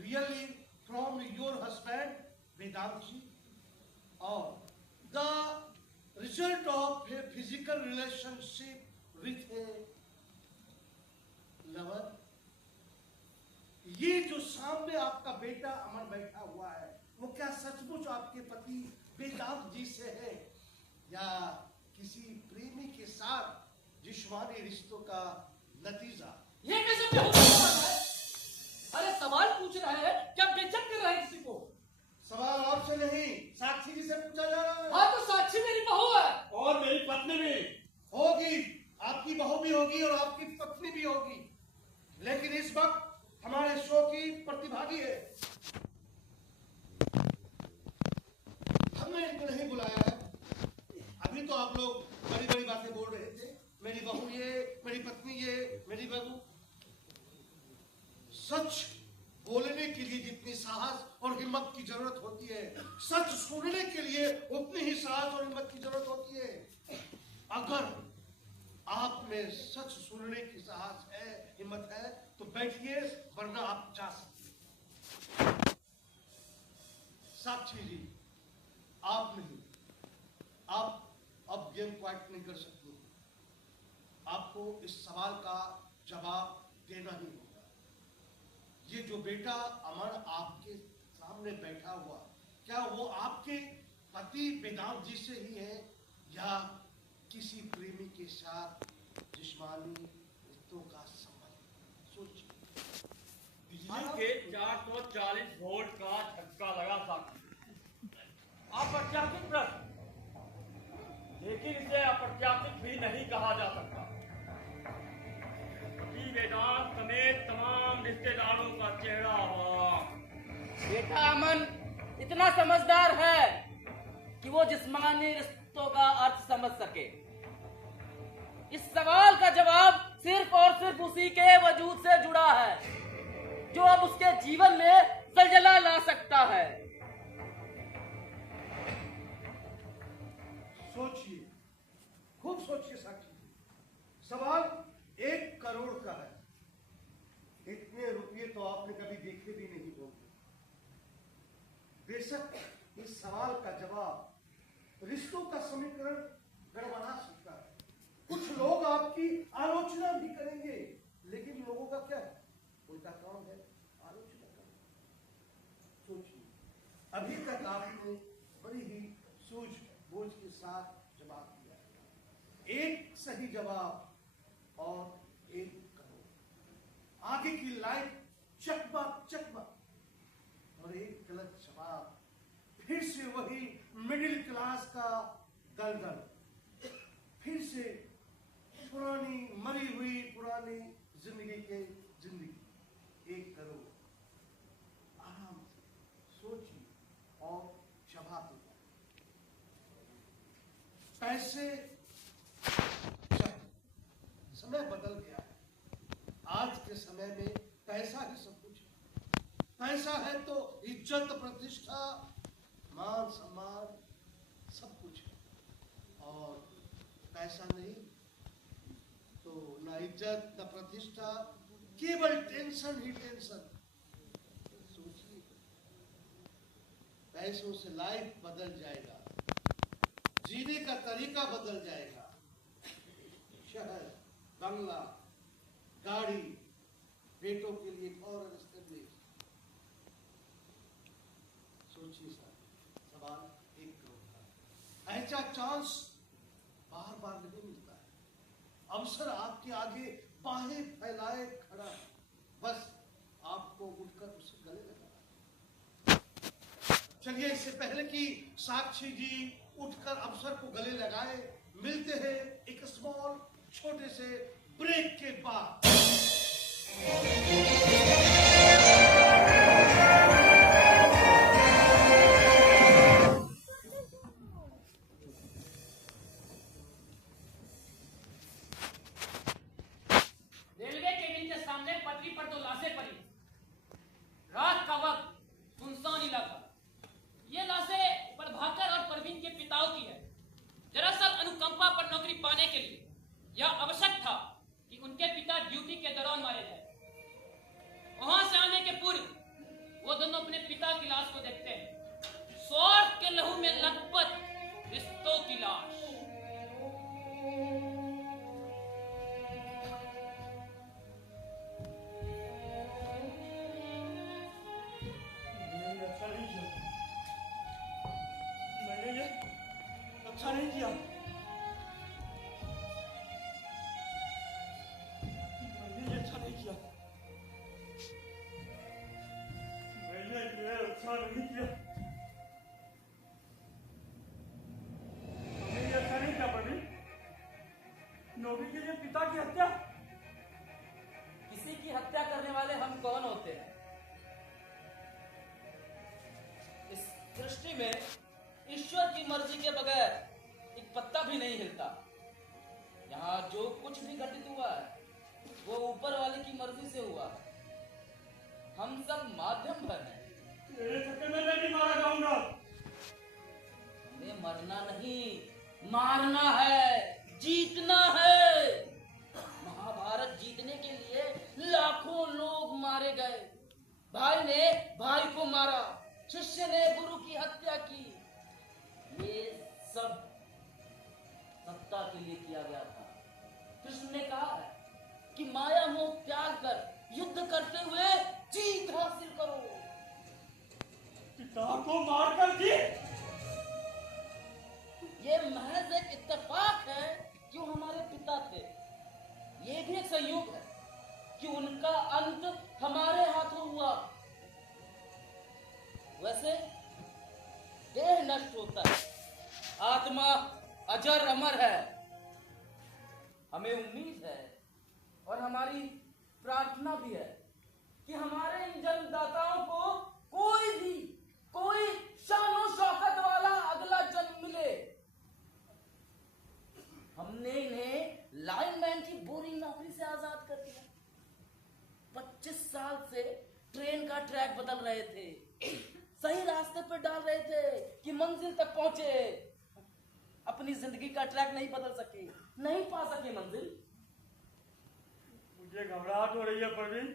really from your husband Vedantji, or the result of a physical relationship with a lover? ये जो सामने आपका बेटा अमन बैठा हुआ है, वो क्या सचमुच आपके पति वेदांत जी से है या किसी प्रेमी के साथ जिस्मानी रिश्तों का नतीजा? ये कैसे भी हो सकता है? अरे सवाल पूछ रहे हैं, क्या बेइज्जत कर रहे हैं किसी को? सवाल आपसे नहीं, साक्षी जी से पूछा जा रहा है। हाँ तो साक्षी मेरी बहू है और मेरी पत्नी भी होगी, आपकी बहू भी होगी और आपकी पत्नी भी होगी, लेकिन इस वक्त हमारे शो की प्रतिभागी है। हमने इनको नहीं बुलाया है। अभी तो आप लोग बड़ी बड़ी बातें बोल रहे थे, मेरी बहू ये, मेरी पत्नी ये, मेरी बहू। सच बोलने के लिए जितनी साहस और हिम्मत की जरूरत होती है, सच सुनने के लिए उतनी ही साहस और हिम्मत की जरूरत होती है। अगर आप में सच सुनने की साहस है, हिम्मत है, तो बैठिए, वरना आप जा सकते। साक्षी जी, आप नहीं, आप अब गेम क्वाइट नहीं कर सकते। आपको इस सवाल का जवाब देना ही होगा। ये जो बेटा अमन आपके सामने बैठा हुआ, क्या वो आपके पति वेदांत जी से ही है या किसी प्रेमी के साथ जिस्मानी रिश्तों का संबंध? सोचिए। बिजली के 440 वोल्ट का झटका लगा साक्षी। अप्रत्याशित प्रश्न, लेकिन इसे अप्रत्याशित भी नहीं कहा जा सकता। पति वेदांत समेत तमाम रिश्तेदारों का चेहरा हुआ। बेटा अमन इतना समझदार है कि वो जिस्मानी रिश्तों का अर्थ समझ सके। इस सवाल का जवाब सिर्फ और सिर्फ उसी के वजूद से जुड़ा है जो अब उसके जीवन में जलजला ला सकता है। सोचिए, खूब सोचिए साक्षी जी। सवाल 1 करोड़ का है। इतने रुपये तो आपने कभी देखे भी नहीं होंगे। बेशक इस सवाल का जवाब रिश्तों का समीकरण गड़बड़ा सकता है। कुछ लोग आपकी आलोचना भी करेंगे, लेकिन लोगों का क्या है? उनका काम है आलोचना करना। सोचिए, अभी तक आपने बड़ी ही सूझबूझ के साथ जवाब दिया। 1 सही जवाब और 1 करोड़। आगे की लाइन चकमक चकमक, और 1 गलत जवाब। फिर से वही मिडिल क्लास का दलदल, फिर से पुरानी मरी हुई पुरानी जिंदगी के जिंदगी। 1 करोड़। आराम से सोचिए और जवाब दीजिए। पैसे चाहिए, समय बदल गया है। आज के समय में पैसा ही सब कुछ है। पैसा है तो इज्जत, प्रतिष्ठा, मान सम्मान सब कुछ है, और पैसा नहीं तो ना इज्जत, ना प्रतिष्ठा, केवल टेंशन ही टेंशन। सोचिए, पैसों से लाइफ बदल जाएगा, जीने का तरीका बदल जाएगा। शहर, बंगला, गाड़ी, बेटों के लिए फॉरेन एस्टेब्लिश। सोचिए सर, सवाल 1 करोड़ का। ऐसा चांस बार बार नहीं मिलता है। अवसर आपके आगे बाहें फैलाए खड़ा है, बस आपको उठकर उसे गले लगाना। चलिए इससे पहले कि साक्षी जी उठकर अफसर को गले लगाए, मिलते हैं एक स्मॉल छोटे से ब्रेक के बाद। रेलवे केबिन के सामने पटरी पर 2 लाशें पड़ी। रात का वक्त, सुनसान इलाका। ये लाशें प्रभाकर और परवीन के पिताओं की है। दरअसल अनुकंपा पर नौकरी पाने के लिए यह आवश्यक था कि उनके पिता ड्यूटी के दौरान मारे जाए। वहां से आने के पूर्व वो दोनों अपने पिता की लाश को देखते हैं। स्वार्थ के लहू में लथपथ रिश्तों की लाश। अच्छा नहीं किया। मैंने ये अच्छा नहीं किया। मैंने ये अच्छा नहीं किया। मैंने ये अच्छा नहीं किया प्रवीण। नौकरी के लिए पिता की हत्या। किसी की हत्या करने वाले हम कौन होते हैं? इस सृष्टि में ईश्वर की मर्जी के बगैर एक पत्ता भी नहीं हिलता। यहाँ जो कुछ भी घटित हुआ है वो ऊपर वाले की मर्जी से हुआ है। हम सब माध्यम भर हैं। तेरे चक्कर में मैं नहीं मारा जाऊंगा। हमें मरना नहीं, मारना है, जीतना है। महाभारत जीतने के लिए लाखों लोग मारे गए। भाई ने भाई को मारा, शिष्य ने गुरु की हत्या की। ये सब सत्ता के लिए किया गया था। कृष्ण ने कहा है कि माया मोह त्याग कर युद्ध करते हुए जीत हासिल करो। पिता को मारकर जीत। ये महज एक इत्तेफाक है कि वो हमारे पिता थे। ये भी एक संयोग है कि उनका अंत हमारे हाथों हुआ। वैसे देह नष्ट होता है, आत्मा अजर अमर है। हमें उम्मीद है और हमारी प्रार्थना भी है कि हमारे इन जन्मदाताओं को कोई शानो शौकत वाला अगला जन्म मिले। हमने इन्हें लाइनमैन की बोरिंग नौकरी से आजाद कर दिया। 25 साल से ट्रेन का ट्रैक बदल रहे थे, सही रास्ते पर डाल रहे थे कि मंजिल तक पहुंचे। अपनी जिंदगी का ट्रैक नहीं बदल सके, नहीं पा सके मंजिल। मुझे घबराहट हो रही है प्रवीण,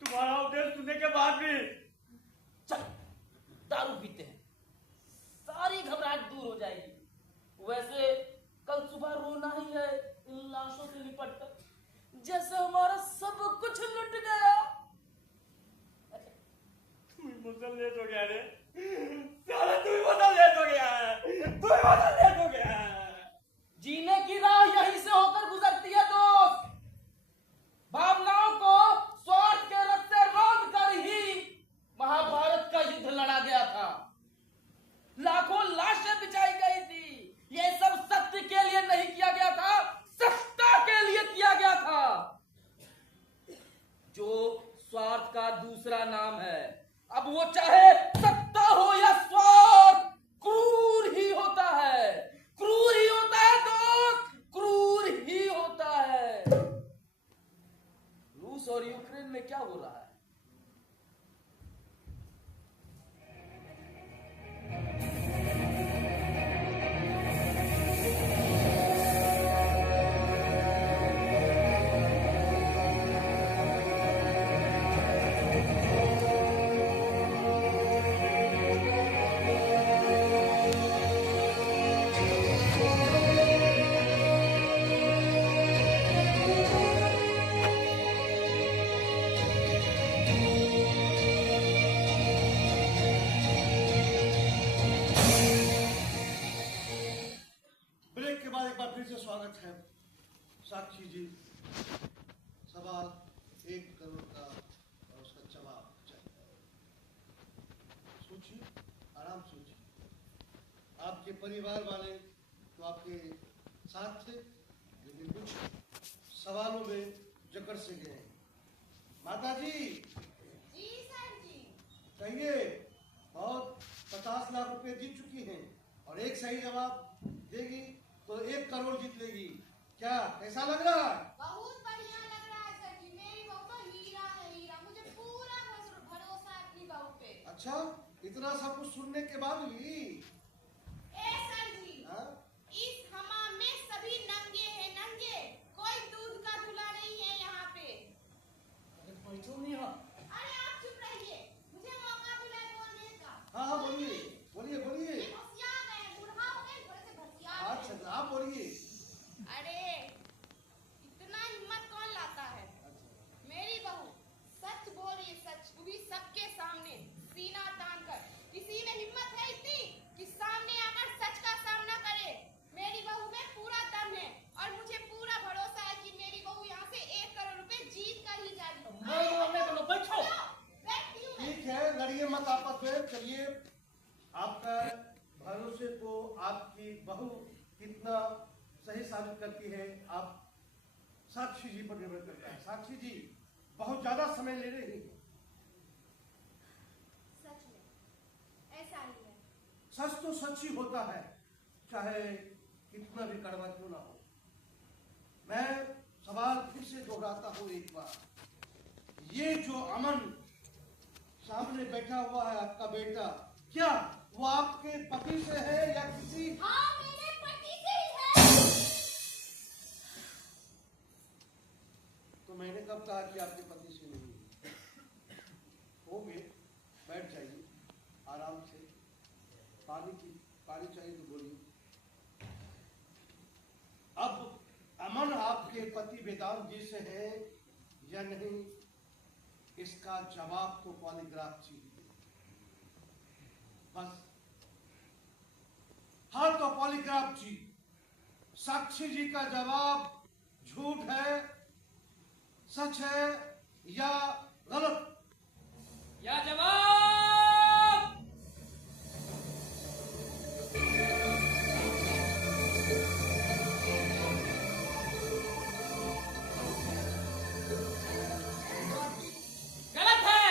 तुम्हारा उपदेश सुनने के बाद भी। चल दारू पीते हैं, सारी घबराहट दूर हो जाएगी। वैसे कल सुबह रोना ही है इन लाशों से निपट कर, जैसे हमारा सब कुछ लुट गया। तू ही मुझसे लेट हो गया रे। साला तू ही मुझसे लेट हो गया है। तू ही मुझसे लेट हो गया है। जीने की राह यहीं से होकर गुजरती है दोस्त। भावनाओं को स्वार्थ के रथ से रौंद कर ही महाभारत का युद्ध लड़ा गया था। लाखों लाशें बिछाई गई थी। ये सब सत्य के लिए नहीं किया गया था, सत्ता के लिए किया गया था, जो स्वार्थ का दूसरा नाम है। अब वो चाहे सत्ता हो या स्वार्थ, क्रूर ही होता है, क्रूर ही होता है दोस्त, क्रूर ही होता है। रूस और यूक्रेन में क्या हो रहा है? ब्रेक के बाद एक बार फिर से स्वागत है। साक्षी जी, सवाल 1 करोड़ का और उसका जवाब चाहिए। सोचिए, आराम आप सोचिए, आपके परिवार वाले तो आपके साथ थे, लेकिन कुछ सवालों में जकड़ से गए। माता जी जी सर जी। कहिए, बहुत 50 लाख रुपए जीत चुकी हैं और एक सही जवाब देगी तो 1 करोड़ जीत लेगी। क्या कैसा लग रहा है? बहुत बढ़िया लग रहा है सर जी। मेरी बहू तो हीरा है, हीरा। मुझे पूरा भरोसा है अपनी बहू पे। अच्छा, इतना सब कुछ सुनने के बाद भी ए सर जी, हाँ? इस हमाम में सभी नंगे हैं, नंगे। कोई दूध का दूल्हा नहीं है यहाँ पे। अरे आप चुप रहिए, मुझे मौका मिला है बोलने का। हाँ हाँ, बोलिए बोलिए बोलिए। ये भसिया गए, बूढ़ा हो गए, थोड़े से भसिया गए। अच्छा, आप बोलिए। अरे इतना हिम्मत कौन लाता है? मेरी बहू सच बोल रही है, सच, वो भी सबके सामने, सीना तान कर। किसी में हिम्मत है इतनी कि सामने आकर सच का सामना करे? मेरी बहू में पूरा दम है और मुझे पूरा भरोसा है कि मेरी बहू यहाँ से 1 करोड़ रुपए जीत कर ही जाएगी। बैठो। बैठती हूँ मैं। ठीक है, लड़िए मत आपस में। चलिए, आपका भरोसे को आपकी बहू कितना सही साबित करती है, आप साक्षी जी पर निर्भर करता है। साक्षी जी बहुत ज्यादा समय ले रही हैं। सच में ऐसा ही है। सच तो सच ही होता है, चाहे कितना भी कड़वा क्यों ना हो। मैं सवाल फिर से दोहराता हूँ एक बार, ये जो अमन सामने बैठा हुआ है आपका बेटा, क्या वो आपके पति से है या किसी? हाँ, मेरे पति से ही है। तो मैंने कब कहा कि आपके पति से नहीं है? होंगे, बैठ जाइए आराम से। पानी चाहिए तो बोलिए। अब अमन आपके पति वेदांत जी से है या नहीं, इसका जवाब तो पॉलीग्राफ चाहिए। बस हाँ तो पॉलीग्राफ जी, साक्षी जी का जवाब झूठ है, सच है या गलत? या जवाब गलत है।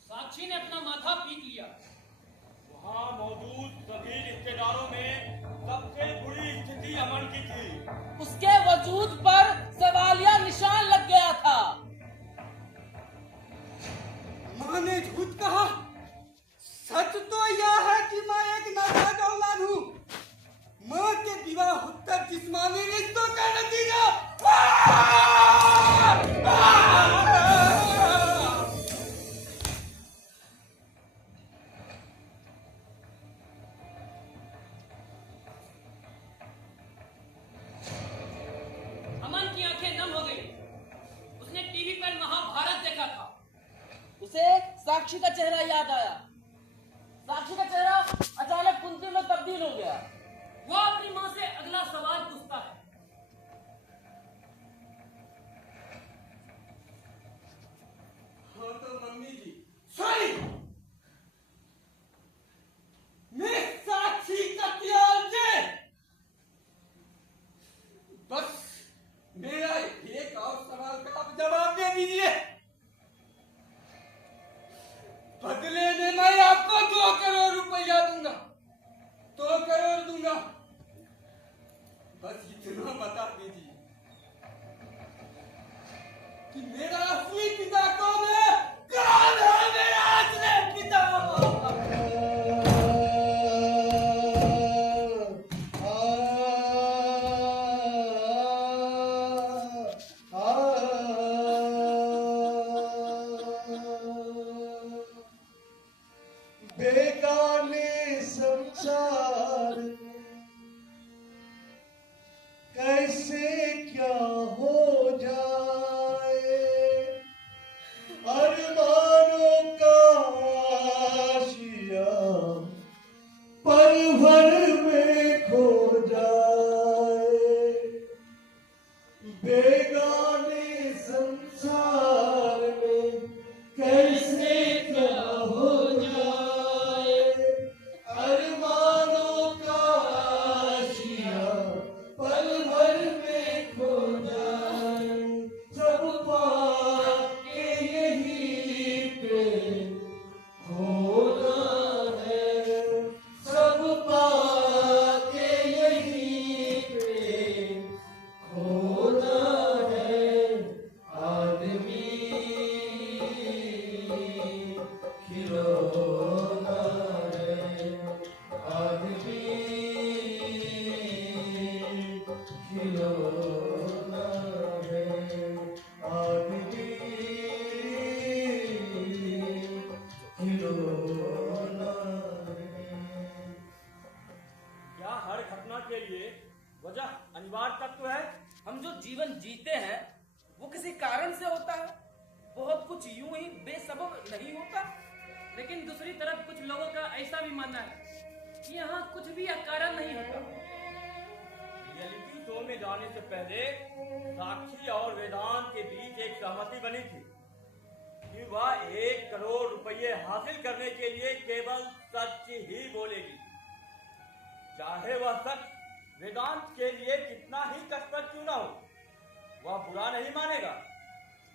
साक्षी ने अपना माथा पीट लिया। वहाँ मौजूद सभी रिश्तेदारों में सबसे बुरी स्थिति अमन की थी। उसके वजूद पर सवालिया निशान लग गया था। माँ ने झूठ कहा। सच तो यह है कि मैं एक नाजायज औलाद हूँ। माँ के विवाह उत्तर जिस्मानी रिश्तों का नतीजा। अमन की आंखें नम हो गई। उसने टीवी पर महाभारत देखा था। उसे साक्षी का चेहरा याद आया। साक्षी का चेहरा अचानक कुंती में तब्दील हो गया। वो अपनी माँ से अगला सवाल पूछता है। हाँ तो मम्मी जी, सॉरी, मैं साक्षी का प्यार से बस मेरा एक और सवाल का आप जवाब दे दीजिए। बदले में मैं आपको 2 करोड़ रुपया दूंगा, 2 करोड़ दूंगा। बस इतना लेकिन दूसरी तरफ कुछ लोगों का ऐसा भी मानना है कि यहाँ कुछ भी अकारण नहीं होता। रियलिटी शो में जाने से पहले साक्षी और वेदांत के बीच एक सहमति बनी थी कि वह 1 करोड़ रुपये हासिल करने के लिए केवल सच ही बोलेगी, चाहे वह सच वेदांत के लिए कितना ही कष्टप्रद क्यों ना हो, वह बुरा नहीं मानेगा।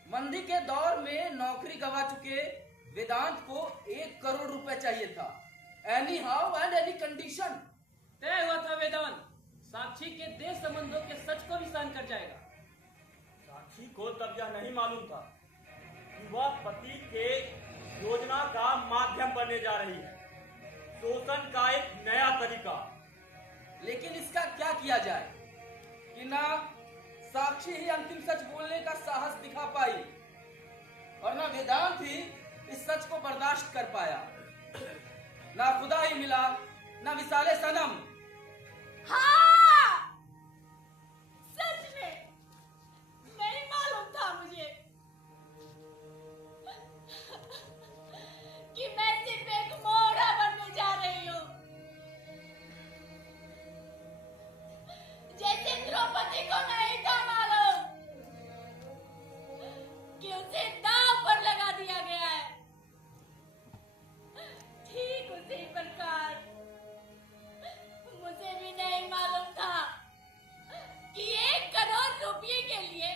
मंदी के दौर में नौकरी गवा चुके वेदांत को 1 करोड़ रुपए चाहिए था, any how and any condition. तय हुआ था वेदांत साक्षी के देश संबंधों के सच को भी सहन कर जाएगा। साक्षी को तब यह नहीं मालूम था कि वह पति के योजना का माध्यम बनने जा रही है, शोषण का एक नया तरीका। लेकिन इसका क्या किया जाए कि ना साक्षी ही अंतिम सच बोलने का साहस दिखा पाई और ना वेदांत ही इस सच को बर्दाश्त कर पाया। ना खुदा ही मिला, ना विसाले सनम। हाँ, सच में नहीं मालूम था मुझे कि मैं सिर्फ एक मोहरा बनने जा रही हूँ। जैसे द्रौपदी को नहीं था मालूम कि उसे दांव पर लगा दिया गया है, ठीक उसी प्रकार मुझे भी नहीं मालूम था कि 1 करोड़ रुपये के लिए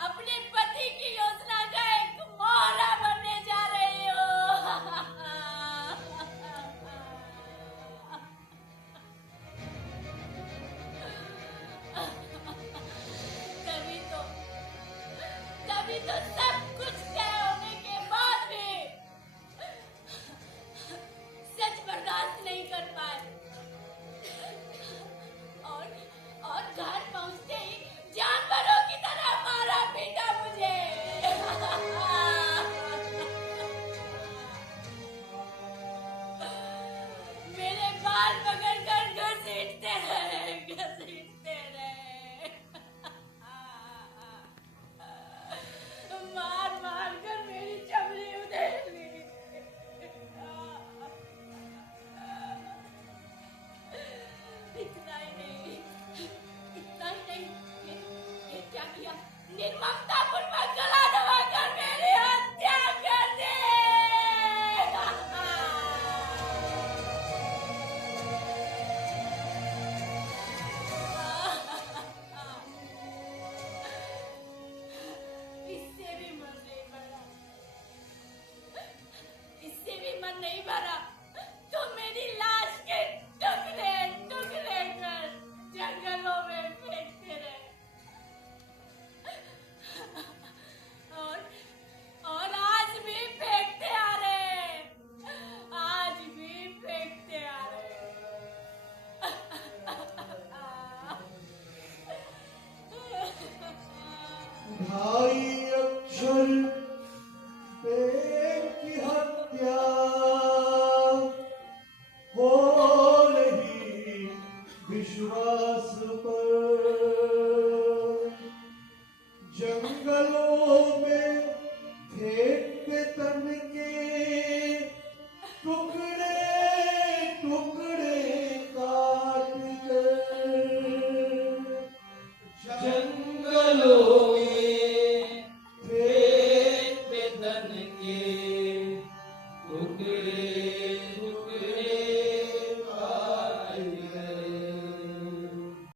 अपने पति की योजना का एक मोहरा बनने जा रही हूँ। तभी तो सब कुछ तय होने के बाद भी सच बर्दाश्त नहीं कर पाए और घर पहुंचते ही जानवरों की तरह मारा पीटा मुझे। मेरे बाल पकड़कर घसीटते रहे। मार मार कर मेरी चमड़ी उधेड़ ली। इतना ही नहीं, ये क्या किया? निर्ममतापूर्वक गला दबाकर मेरी हत्या कर दी। इससे भी मन नहीं भरा तो मेरी लाश के टुकड़े टुकड़े कर जंगलों में फेंकते रहे और आज भी फेंकते आ रहे, आज भी फेंकते आ रहे। ढाई अक्षर प्रेम की हत्या हो रही विश्वास पर, जंगलों में फेंकते तन के टुकड़े टुकड़े काट कर, जंगलों